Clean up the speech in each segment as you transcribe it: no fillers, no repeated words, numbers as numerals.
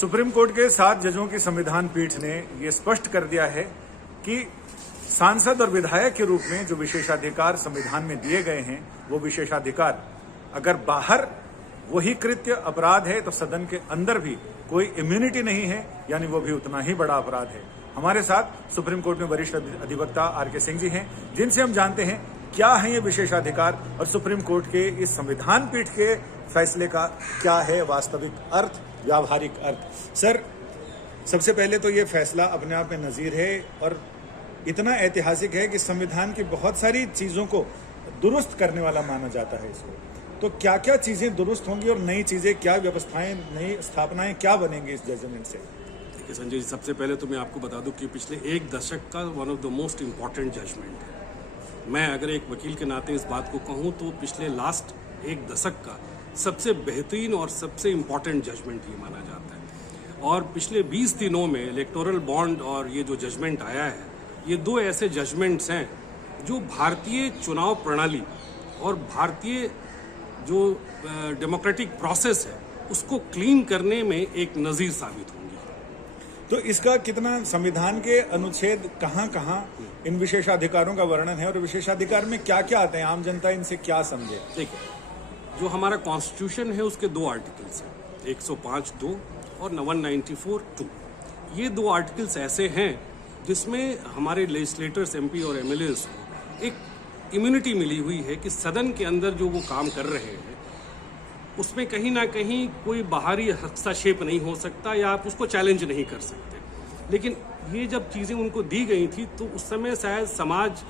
Supreme court के 7 जजों की संविधान पीठ ने यह स्पष्ट कर दिया है कि सांसद और विधायक के रूप में जो विशेषाधिकार संविधान में दिए गए हैं, वो विशेषाधिकार अगर बाहर वही कृत्य अपराध है तो सदन के अंदर भी कोई इम्यूनिटी नहीं है, यानी वो भी उतना ही बड़ा अपराध है। हमारे साथ सुप्रीम कोर्ट में वरिष्ठ अधिवक्ता आर.के. सिंह जी हैं, जिनसे हम जानते हैं क्या है ये विशेषाधिकार और सुप्रीम कोर्ट के इस संविधान पीठ के फैसले का क्या है वास्तविक अर्थ, व्यावहारिक अर्थ। सर, सबसे पहले तो ये फैसला अपने आप में नजीर है और इतना ऐतिहासिक है कि संविधान की बहुत सारी चीजों को दुरुस्त करने वाला माना जाता है इसको। तो क्या क्या चीजें दुरुस्त होंगी और नई चीजें, क्या व्यवस्थाएं, नई स्थापनाएं क्या बनेंगी इस जजमेंट से? देखिए संजय जी, सबसे पहले तो मैं आपको बता दूं कि पिछले एक दशक का one of the most important judgement है। मैं अगर एक वकील के नाते इस बात को कहूं तो पिछले लास्ट एक दशक का सबसे बेहतरीन और सबसे इम्पॉर्टेंट जजमेंट ये माना जाता है। और पिछले 20 दिनों में इलेक्टोरल बॉन्ड और ये जो जजमेंट आया है, ये दो ऐसे जजमेंट्स हैं जो भारतीय चुनाव प्रणाली और भारतीय जो डेमोक्रेटिक प्रोसेस है उसको क्लीन करने में एक नज़ीर साबित होंगी। तो इसका कितना संविधान के अनुच्छेद कहाँ इन विशेषाधिकारों का वर्णन है और विशेषाधिकार में क्या क्या आते हैं, आम जनता इनसे क्या समझे? देखिए, जो हमारा कॉन्स्टिट्यूशन है उसके 2 आर्टिकल्स हैं, 105(2) और 194(2). ये 2 आर्टिकल्स ऐसे हैं जिसमें हमारे लेजिस्लेटर्स, एमपी और एमएलएस को एक इम्यूनिटी मिली हुई है कि सदन के अंदर जो वो काम कर रहे हैं उसमें कहीं ना कहीं कोई बाहरी हस्तक्षेप नहीं हो सकता या आप उसको चैलेंज नहीं कर सकते। लेकिन ये जब चीज़ें उनको दी गई थी तो उस समय शायद समाज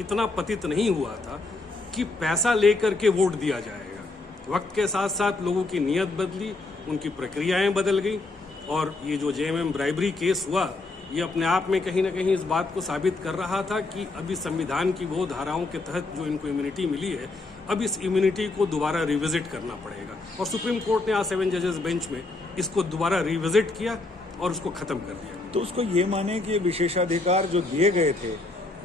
इतना पतित नहीं हुआ था कि पैसा लेकर के वोट दिया जाएगा। वक्त के साथ साथ लोगों की नीयत बदली, उनकी प्रक्रियाएं बदल गई और ये जो जेएमएम ब्राइबरी केस हुआ, ये अपने आप में कहीं ना कहीं इस बात को साबित कर रहा था कि अभी संविधान की वो धाराओं के तहत जो इनको इम्यूनिटी मिली है, अब इस इम्यूनिटी को दोबारा रिविजिट करना पड़ेगा। और सुप्रीम कोर्ट ने आज 7 जजेस बेंच में इसको दोबारा रिविजिट किया और उसको खत्म कर दिया। तो उसको ये माने कि विशेषाधिकार जो दिए गए थे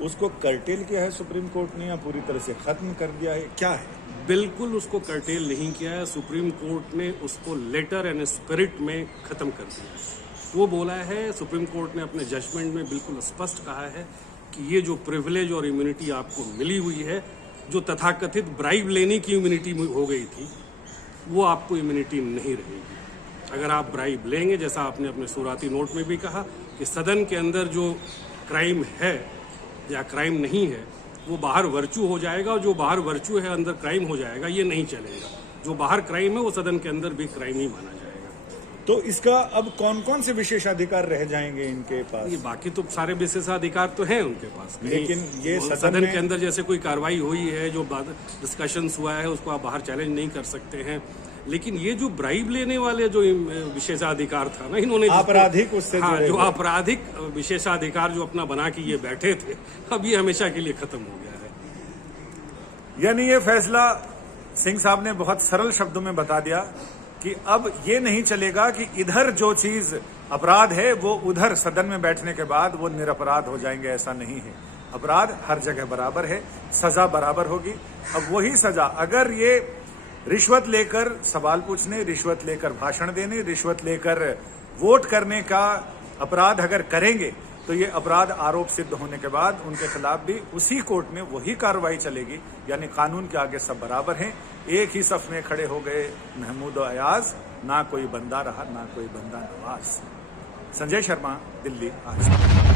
उसको कर्टेल किया है सुप्रीम कोर्ट ने या पूरी तरह से खत्म कर दिया है, क्या है? बिल्कुल उसको कर्टेल नहीं किया है, सुप्रीम कोर्ट ने उसको लेटर एंड स्पिरिट में खत्म कर दिया है। वो बोला है, सुप्रीम कोर्ट ने अपने जजमेंट में बिल्कुल स्पष्ट कहा है कि ये जो प्रिविलेज और इम्यूनिटी आपको मिली हुई है, जो तथाकथित ब्राइब लेने की इम्यूनिटी हो गई थी, वो आपको इम्यूनिटी नहीं रहेगी। अगर आप ब्राइब लेंगे, जैसा आपने अपने शुरुआती नोट में भी कहा कि सदन के अंदर जो क्राइम है या क्राइम नहीं है वो बाहर वर्चू हो जाएगा और जो बाहर वर्चू है अंदर क्राइम हो जाएगा, ये नहीं चलेगा। जो बाहर क्राइम है वो सदन के अंदर भी क्राइम ही माना जाएगा। तो इसका अब कौन कौन से विशेषाधिकार रह जाएंगे इनके पास? ये बाकी तो सारे विशेषाधिकार तो हैं उनके पास, लेकिन ये सदन के अंदर जैसे कोई कार्रवाई हुई है, जो डिस्कशंस हुआ है, उसको आप बाहर चैलेंज नहीं कर सकते हैं। लेकिन ये जो ब्राइब लेने वाले जो विशेषाधिकार था ना, इन्होंने आपराधिक उससे जो आपराधिक विशेषाधिकार जो अपना बना के ये बैठे थे, अब ये हमेशा के लिए खत्म हो गया है। यानी ये फैसला सिंह साहब ने बहुत सरल शब्दों में बता दिया कि अब ये नहीं चलेगा कि इधर जो चीज अपराध है वो उधर सदन में बैठने के बाद वो निरपराध हो जाएंगे, ऐसा नहीं है। अपराध हर जगह बराबर है, सजा बराबर होगी। अब वही सजा अगर ये रिश्वत लेकर सवाल पूछने, रिश्वत लेकर भाषण देने, रिश्वत लेकर वोट करने का अपराध अगर करेंगे तो ये अपराध आरोप सिद्ध होने के बाद उनके खिलाफ भी उसी कोर्ट में वही कार्रवाई चलेगी। यानी कानून के आगे सब बराबर हैं। एक ही सफ में खड़े हो गए महमूद और अयाज, ना कोई बंदा रहा ना कोई बंदा नवाज। संजय शर्मा, दिल्ली आज।